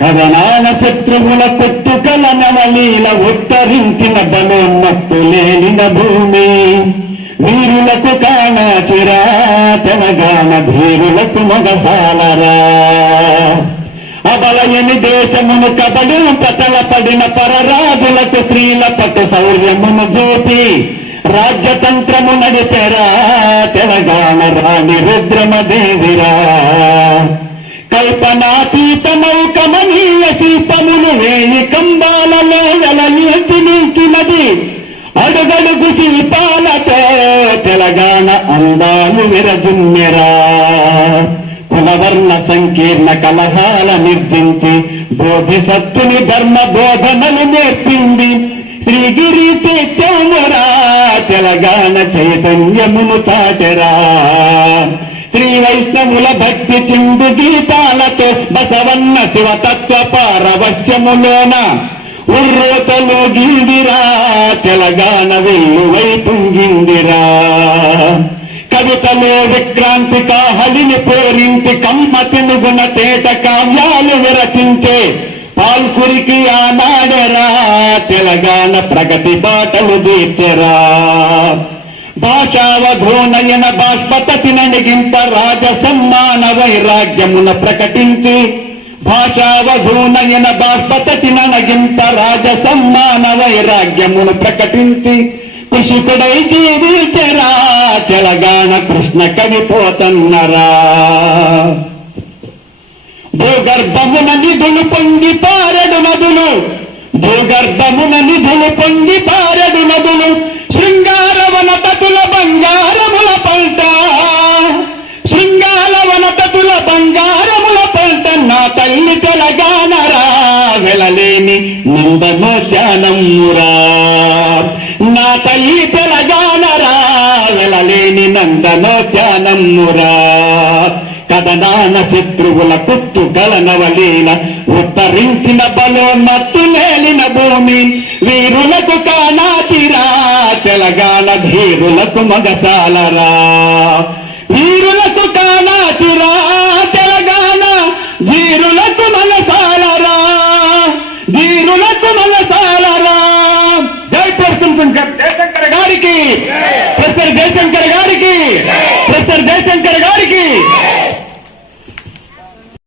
కథనాన శత్రువుల కొట్టుకల నవలీల ఉత్తరించిన బలోన్నత్తు లేనిన భూమి. వీరులకు కాణాచిరా తెలంగాణ ధీరులకు మగసాలరా అబలయని దేశమును కబడు పతల పడిన పరరాజులకు స్త్రీల పట్టు శౌర్యమును జ్యోతి రాజ్యతంత్రము నడిపెరా తెలంగాణ రాణి రుద్రమ దేవిరా కమనీయ శిల్పములు వేయి కంబాలలో వెలయుతి నిలిచినది అడుగడుగు శిల్పాలతో తెలంగాణ అందాలు విరజుమ్మెరా. కులవర్ణ సంకీర్ణ కలహాల నిర్జించి బోధిసత్తుని ధర్మ బోధనలు నేర్పింది. శ్రీగిరి చైత్యమురా తెలంగాణ చైతన్యమును చాటెరా. శ్రీ వైష్ణవుల భక్తి చిందు గీతాలతో బసవన్న శివతత్వ పారవశ్యములోన ఉర్రోతలు గిందిరా తెలంగాణ వెల్లువై పుంగిందిరా కవితలో విక్రాంతి కాహలిని పూరించి కమ్మతిని గుణ తేట కావ్యాలు విరచించే పాల్కురికి ఆనాడెరా తెలంగాణ ప్రగతి బాటలు తీర్చరా భాషావధూనయన బాష్పతతి నడిగింప రాజ సమ్మాన వైరాగ్యమున ప్రకటించి భాషావధూనయన బాష్పతతి నడిగింప రాజ సమ్మాన వైరాగ్యమును ప్రకటించి కుషికుడై జీవించరా తెలగాన కృష్ణ కవిపోతన్నరా. భూగర్భమున నిధులు పొంగి పారడు నదులు భూగర్భమున నిధులు పొంగి పారడు నదులు వెళ్ళలేని నందనోద్యానమురా నా తల్లి తెలంగాణరా వెళ్ళలేని నందనోద్యానమురా కథనాన శత్రువుల కుత్తు కలనవలీన ఉత్తరించిన బలోన్నత్తు లేలిన భూమి వీరులకు కానాచిరా తెలంగాణ ధీరులకు మగసాలరా. వీరులకు కానాచిరా. జయశంకర్